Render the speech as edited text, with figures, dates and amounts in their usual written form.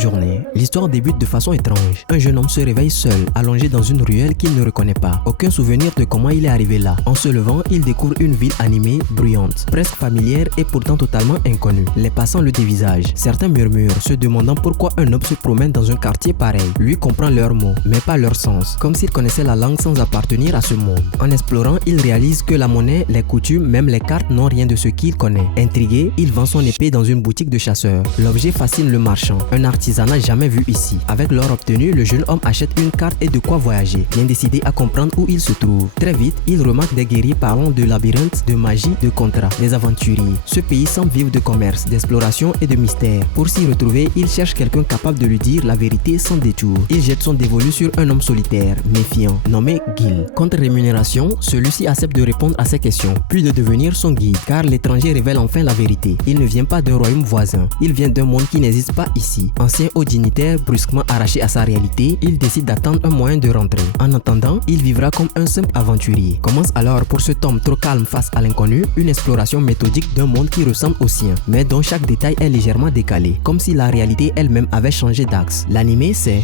journée. L'histoire débute de façon étrange. Un jeune homme se réveille seul, allongé dans une ruelle qu'il ne reconnaît pas. Aucun souvenir de comment il est arrivé là. En se levant, il découvre une ville animée, bruyante, presque familière et pourtant totalement inconnue. Les passants le dévisagent. Certains murmurent, se demandant pourquoi un homme se promène dans un quartier pareil. Lui comprend leurs mots, mais pas leur sens, comme s'il connaissait la langue sans appartenir à ce monde. En explorant, il réalise que la monnaie, les coutumes, même les cartes n'ont rien de ce qu'il connaît. Intrigué, il vend son épée dans une boutique de chasseurs. L'objet fascine le marchand, un artisanat jamais vu ici. Avec l'or obtenu, le jeune homme achète une carte et de quoi voyager, bien décidé à comprendre où il se trouve. Très vite, il remarque des guerriers parlant de labyrinthes, de magie, de contrats, des aventuriers. Ce pays semble vivre de commerce, d'exploration et de mystère. Pour s'y retrouver, il cherche quelqu'un capable de lui dire la vérité sans détour. Il jette son dévolu sur un homme solitaire, méfiant, nommé Gil. Contre rémunération, celui-ci accepte de répondre à ses questions, puis de devenir son guide, car l'étranger révèle enfin la vérité. Il ne vient pas d'un royaume voisin, il vient d'un monde qui n'existe pas ici. Ancien haut dignitaire brusquement arraché à sa réalité, il décide d'attendre un moyen de rentrer. En attendant, il vivra comme un simple aventurier. Commence alors pour cet homme trop calme face à l'inconnu, une exploration méthodique d'un monde qui ressemble au sien, mais dont chaque détail est légèrement décalé, comme si la réalité elle-même avait changé d'axe. L'anime c'est